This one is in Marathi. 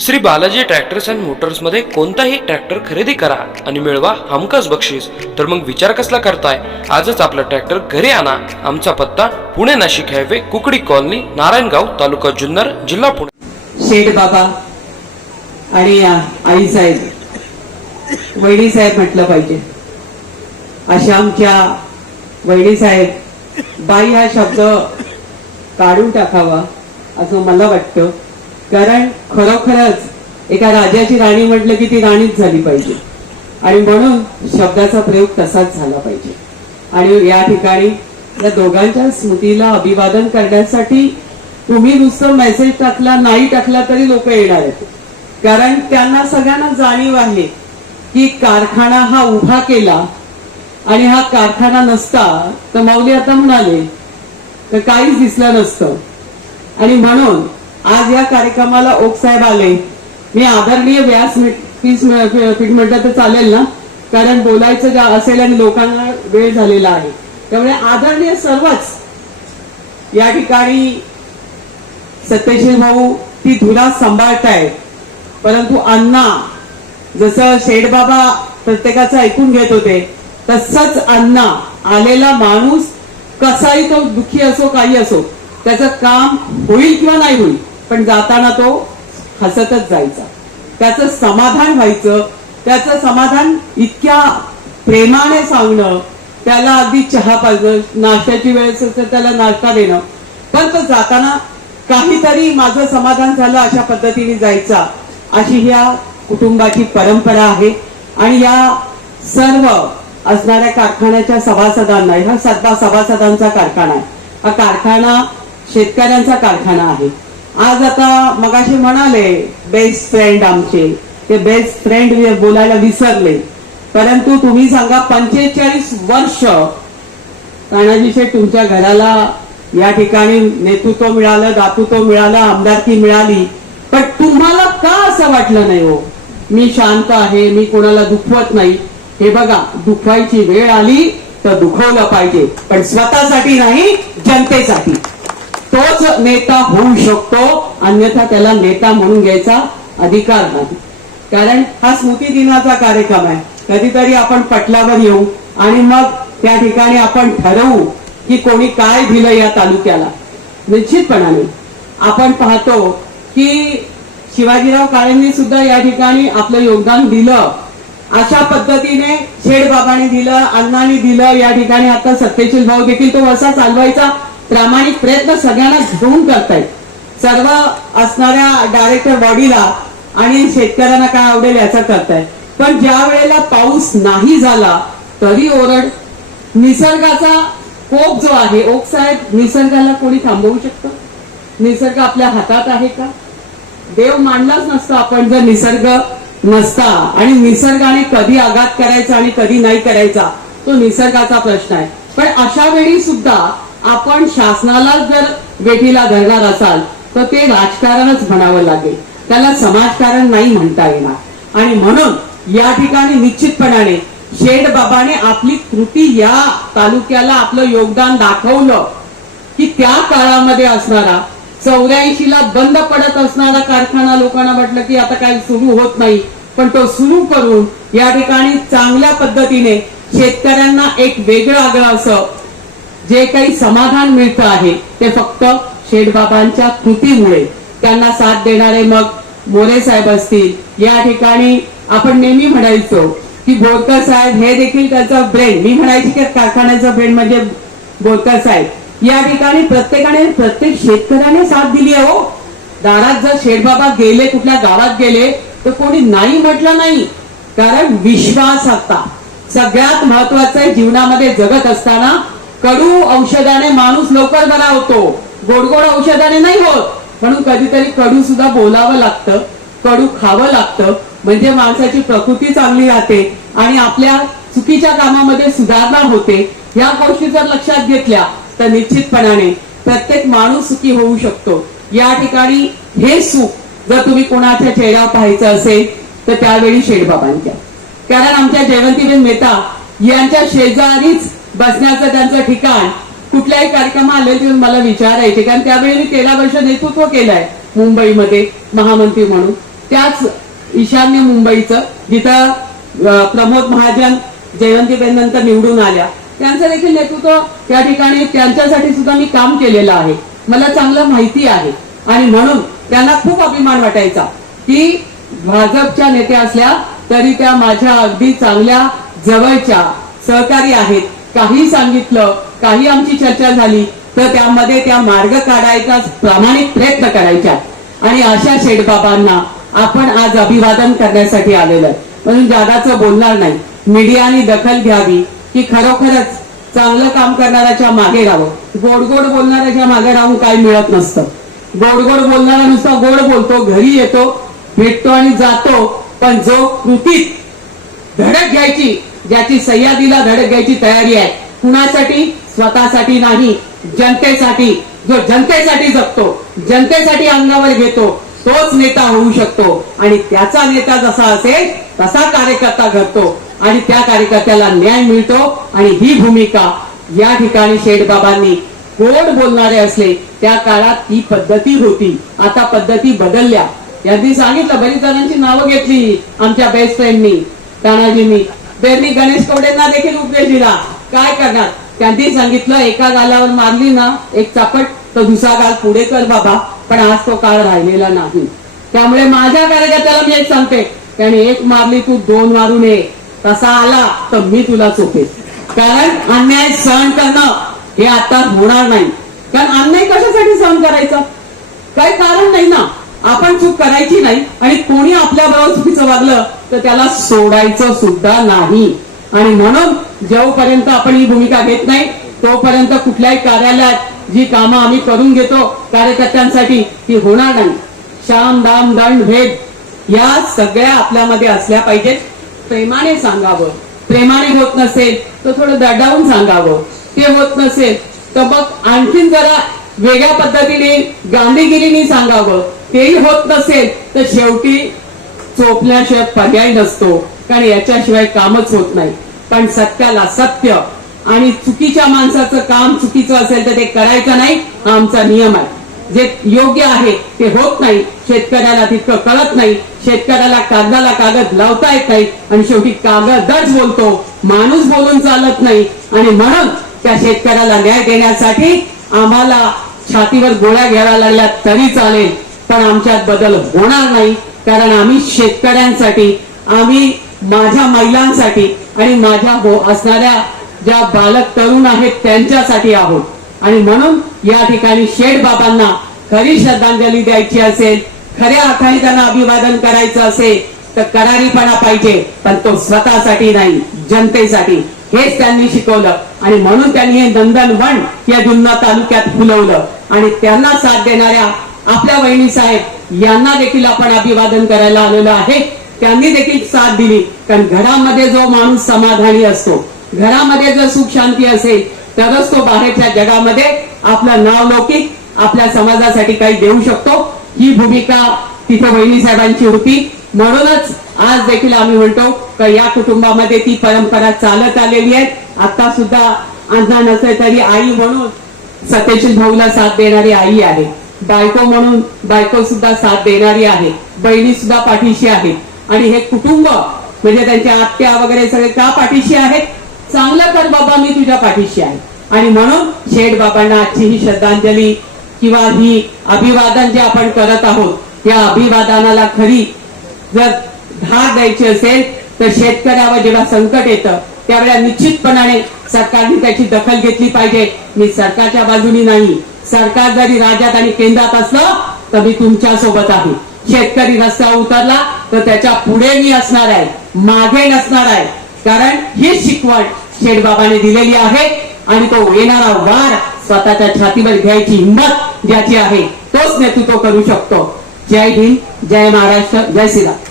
श्री बालाजी ट्रॅक्टर्स अँड मोटर्समध्ये कोणताही ट्रॅक्टर खरेदी करा आणि मिळवा हमखास बक्षीस. तर मग विचार कसला करताय? आजच आपला ट्रॅक्टर घरी आणा. आमचा पत्ता पुणे नाशिक हायवे कुकडी कॉलनी नारायणगाव तालुका जुन्नर जिल्हा पुणे. शेठ बाबा आणि आई साहेब वहिनी साहेब म्हटलं पाहिजे. अशा आमच्या वहिनी साहेब बाई हा शब्द काढून टाकावा असं मला वाटतं. कारण खरोखरच एका राजाची राणी म्हटलं की ती राणीच झाली पाहिजे. आणि म्हणून शब्दाचा प्रयोग तसाच झाला पाहिजे. आणि या ठिकाणी या दोघांच्या स्मृतीला अभिवादन करण्यासाठी तुम्ही नुसतं मेसेज टाकला नाही टाकला तरी लोक येणार आहेत. कारण त्यांना सगळ्यांना जाणीव आहे की कारखाना हा उभा केला आणि हा कारखाना नसता तर माऊली आता म्हणाले तर काहीच दिसलं नसतं. आणि म्हणून आज या कार्यक्रमाला ओकसाहेब आले. मी आदरणीय व्यास पीस पीठ म्हटलं तर चालेल ना? कारण बोलायचं असेल आणि लोकांना वेळ झालेला आहे. त्यामुळे आदरणीय सर्वच या ठिकाणी सत्यशील भाऊ ती धुरा सांभाळतायत. परंतु अण्णा जसं शेडबाबा प्रत्येकाचं ऐकून घेत होते तसंच अण्णा आलेला माणूस कसाही तो दुःखी असो काही असो त्याचं काम होईल किंवा नाही होईल पण जाताना तो हसतच जायचा. त्याचं समाधान व्हायचं. त्याचं समाधान इतक्या प्रेमाने सांगणं त्याला अगदी चहा पाहिजे नाश्त्याची वेळ असेल तर त्याला नाश्ता देणं. पण तो जाताना काहीतरी माझं समाधान झालं अशा पद्धतीने जायचा. अशी ह्या कुटुंबाची परंपरा आहे. आणि या सर्व असणाऱ्या कारखान्याच्या सभासदांना हा सभा सभासदांचा कारखाना आहे. हा कारखाना शेतकऱ्यांचा कारखाना आहे. आज आता मगाशी म्हणाले बेस्ट फ्रेंड आमचे. ते बेस्ट फ्रेंड बोलायला विसरले. परंतु तुम्ही सांगा पंचेचाळीस वर्ष तानाजी शेठ तुमच्या घराला या ठिकाणी नेतृत्व मिळालं दातृत्व मिळालं आमदारकी मिळाली. पण तुम्हाला का असं वाटलं नाही हो? मी शांत आहे मी कोणाला दुखवत नाही. हे बघा दुखवायची वेळ आली तर दुखवलं पाहिजे. पण स्वतःसाठी नाही जनतेसाठी. नेता होऊ शकतो अन्यथा त्याला नेता म्हणून घ्यायचा अधिकार नाही. कारण हा स्मृती दिनाचा कार्यक्रम आहे. कधीतरी आपण पटलावर येऊ आणि मग त्या ठिकाणी आपण ठरवू की कोणी काय दिलं या तालुक्याला. निश्चितपणाने आपण पाहतो की शिवाजीराव काळेंनी सुद्धा या ठिकाणी आपलं योगदान दिलं. अशा पद्धतीने शेडबाबांनी दिलं अण्णांनी दिलं या ठिकाणी आता सत्तेशील भाऊ देखील तो वसा चालवायचा. प्रामाणिक प्रयत्न सगळ्यांना घेऊन करतायत. सर्व असणाऱ्या डायरेक्टर बॉडीला आणि शेतकऱ्यांना काय आवडेल याचा करतायत. पण ज्या वेळेला पाऊस नाही झाला तरी ओरड. निसर्गाचा कोप जो आहे ओक साहेब निसर्गाला कोणी थांबवू शकतं? निसर्ग आपल्या हातात आहे का? देव मांडलाच नसतो आपण जर निसर्ग नसता आणि निसर्गाने कधी आघात करायचा आणि कधी नाही करायचा तो निसर्गाचा प्रश्न आहे. पण अशा वेळी सुद्धा आपण शासनाला जर वेठीला धरणार असाल तर ते राजकारणच म्हणावं लागेल. त्याला समाजकारण नाही म्हणता येणार. आणि म्हणून या ठिकाणी निश्चितपणाने शेठ बाबाने आपली कृती या तालुक्याला आपलं योगदान दाखवलं की त्या काळामध्ये असणारा चौऱ्याऐंशी ला बंद पडत असणारा कारखाना लोकांना म्हटलं की आता काही सुरू होत नाही पण तो सुरू करून या ठिकाणी चांगल्या पद्धतीने शेतकऱ्यांना एक वेगळं आगळं असं जे काही समाधान मिळतं आहे ते फक्त शेठबाबांच्या कृतीमुळे. त्यांना साथ देणारे मग मोरे साहेब असतील. या ठिकाणी आपण नेहमी म्हणायचो की बोरकर साहेब हे देखील त्याचा ब्रेन. मी म्हणायची की कारखान्याचा ब्रेन म्हणजे बोरकर साहेब. या ठिकाणी प्रत्येकाने प्रत्येक शेतकऱ्याने साथ दिली आहे हो. दारात जर शेठबाबा गेले कुठल्या गावात गेले तर कोणी नाही म्हटलं नाही. कारण विश्वास आता सगळ्यात महत्वाचं आहे जीवनामध्ये जगत असताना कडू औषधाने माणूस लवकर बरा होतो. गोड गोड औषधाने नाही होत. म्हणून कधीतरी कडू सुद्धा बोलावं लागतं कडू खावं लागतं. म्हणजे माणसाची प्रकृती चांगली राहते आणि आपल्या चुकीच्या कामामध्ये सुधारणा होते. या गोष्टी जर लक्षात घेतल्या तर निश्चितपणाने प्रत्येक माणूस सुखी होऊ शकतो. या ठिकाणी हे सुख जर तुम्ही कोणाच्या चेहऱ्यावर पाहायचं असेल तर त्यावेळी शेडबाबांच्या कारण आमच्या जयवंतीबेन मेहता यांच्या शेजारीच बसण्याचं त्यांचं ठिकाण. कुठल्याही कार्यक्रम आले ते मला विचारायचे कारण त्यावेळी मी तेरा वर्ष नेतृत्व केलंय मुंबईमध्ये महामंत्री म्हणून. त्याच ईशान्य मुंबईचं जिथं प्रमोद महाजन जयंतीबेन नंतर निवडून आल्या. त्यांचं देखील नेतृत्व त्या ठिकाणी त्यांच्यासाठी सुद्धा मी काम केलेलं आहे. मला चांगलं माहिती आहे. आणि म्हणून त्यांना खूप अभिमान वाटायचा की भाजपच्या नेत्या असल्या तरी त्या माझ्या अगदी चांगल्या जवळच्या सहकारी आहेत. काही सांगितलं काही आमची चर्चा झाली तर त्यामध्ये त्या मार्ग काढायचा प्रामाणिक प्रयत्न करायच्या आणि अशा शेठबाबांना आपण आज अभिवादन करण्यासाठी आलेलो आहे. म्हणून जादाचं बोलणार नाही. मीडियाने दखल घ्यावी की खरोखरच चांगलं काम करणाऱ्याच्या मागे राहावं. गोड गोड बोलणाऱ्याच्या मागे राहून काही मिळत नसतं. गोड गोड बोलणारा नुसता गोड बोलतो घरी येतो भेटतो आणि जातो पण जो कृतीत धडक घ्यायची ज्याची सह्यादीला धडक घ्यायची तयारी आहे. कुणासाठी? स्वतःसाठी नाही जनतेसाठी. जो जनतेसाठी जगतो जनतेसाठी अंगावर घेतो तोच नेता होऊ शकतो. आणि त्याचा नेता जसा असेल तसा कार्यकर्ता घडतो. आणि त्या कार्यकर्त्याला न्याय मिळतो. आणि ही भूमिका या ठिकाणी शेठबाबांनी गोड बोलणारे असले त्या काळात ही पद्धती होती. आता पद्धती बदलल्या. यांनी सांगितलं बरीच जणांची नावं घेतली आमच्या बेस्ट फ्रेंडनी तानाजींनी. त्यांनी गणेश कवडेंना देखील उपदेश दिला. काय करणार? त्यांनी सांगितलं एका गालावर मारली ना एक चापट तर दुसरा गाल पुढे कर बाबा. पण आज तो काळ राहिलेला नाही. त्यामुळे माझ्या कार्यकर्त्याला मी एक सांगते. त्याने एक मारली तू दोन मारून नये. तसा आला तर मी तुला चोपेन कारण अन्याय सहन करणं हे आता होणार नाही. कारण अन्याय कशासाठी सहन करायचा? काही कारण नाही ना. आपण चूक करायची नाही. आणि कोणी आपल्या बरोबर चुकीचं वागलं तर त्याला सोडायचं सुद्धा नाही. आणि म्हणून जोपर्यंत आपण ही भूमिका घेत नाही तोपर्यंत कुठल्याही कार्यालयात जी कामं आम्ही करून घेतो कार्यकर्त्यांसाठी ती होणार नाही. शाम दाम दंड भेद या सगळ्या आपल्यामध्ये असल्या पाहिजेत. प्रेमाने सांगावं. प्रेमाने होत नसेल तर थोडं दडावून सांगावं. ते होत नसेल तर मग आणखीन जरा वेगळ्या पद्धतीने गांधीगिरीने सांगावं. तेही होत नसेल तर शेवटी चोपल्याशिवाय पर्याय नसतो. कारण याच्याशिवाय कामच होत नाही. पण सत्याला सत्य आणि चुकीच्या माणसाचं काम चुकीचं असेल तर ते करायचं नाही हा आमचा नियम आहे. जे योग्य आहे ते होत नाही शेतकऱ्याला तितकं कळत नाही शेतकऱ्याला कागदाला कागद लावता येत नाही आणि शेवटी कागदच बोलतो. माणूस बोलून चालत नाही आणि म्हणून त्या शेतकऱ्याला न्याय देण्यासाठी आम्हाला छातीवर गोळ्या घ्यायला लागल्या तरी चालेल. पण आमच्यात बदल होणार नाही. कारण आम्ही शेतकऱ्यांसाठी आम्ही माझ्या महिलांसाठी आणि माझ्या हो असणाऱ्या ज्या बालक तरुण आहेत त्यांच्यासाठी आहोत. आणि म्हणून या ठिकाणी शेठ बाबांना खरी श्रद्धांजली द्यायची असेल खऱ्या अर्थाने त्यांना अभिवादन करायचं असेल तर करारीपणा पाहिजे पण तो स्वतःसाठी नाही जनतेसाठी. हेच त्यांनी शिकवलं. आणि म्हणून त्यांनी हे नंदनवन या जुन्ना तालुक्यात फुलवलं. आणि त्यांना साथ देणाऱ्या आपल्या वहिनी साहेब यांना देखील आपण अभिवादन करायला आलेलो आहे. त्यांनी देखील साथ दिली. कारण घरामध्ये जो माणूस समाधानी असतो घरामध्ये जर सुख शांती असेल तरच तो बाहेरच्या जगामध्ये आपलं नाव लौकिक आपल्या समाजासाठी काही देऊ शकतो. ही भूमिका तिथे वहिनी साहेबांची होती. म्हणूनच आज देखील आम्ही म्हणतो की या कुटुंबामध्ये ती परंपरा चालत आलेली आहे. आता सुद्धा अण्णा नसेल तरी आई म्हणून सत्यशील भाऊला साथ देणारी आई आहे. बायको म्हणून बायको सुद्धा साथ देणारी आहे बहिणी सुद्धा पाठीशी आहे आणि हे कुटुंब म्हणजे त्यांच्या आत्या वगैरे सगळे का पाठीशी आहेत? चांगलं कर बाबा मी तुझ्या पाठीशी आहे. आणि म्हणून शेठ बाबांना आजची ही श्रद्धांजली किंवा ही अभिवादन जे आपण करत आहोत या अभिवादनाला खरी जर धार द्यायची असेल तर शेतकऱ्यावर जेव्हा संकट येतं त्यावेळेला निश्चितपणाने सरकारने त्याची दखल घेतली पाहिजे. मी सरकारच्या बाजूनी नाही सरकार जरी राज्यात आणि केंद्रात असलं तर मी तुमच्यासोबत आहे. शेतकरी रस्त्यावर उतरला तर त्याच्या पुढे मी असणार आहे मागे नसणार आहे. कारण ही शिकवण शेठबाबाने दिलेली आहे आणि तो येणारा वार स्वतःच्या छातीवर घ्यायची हिंमत ज्याची आहे तोच नेतृत्व करू शकतो. जय हिंद जय महाराष्ट्र जय श्रीराम.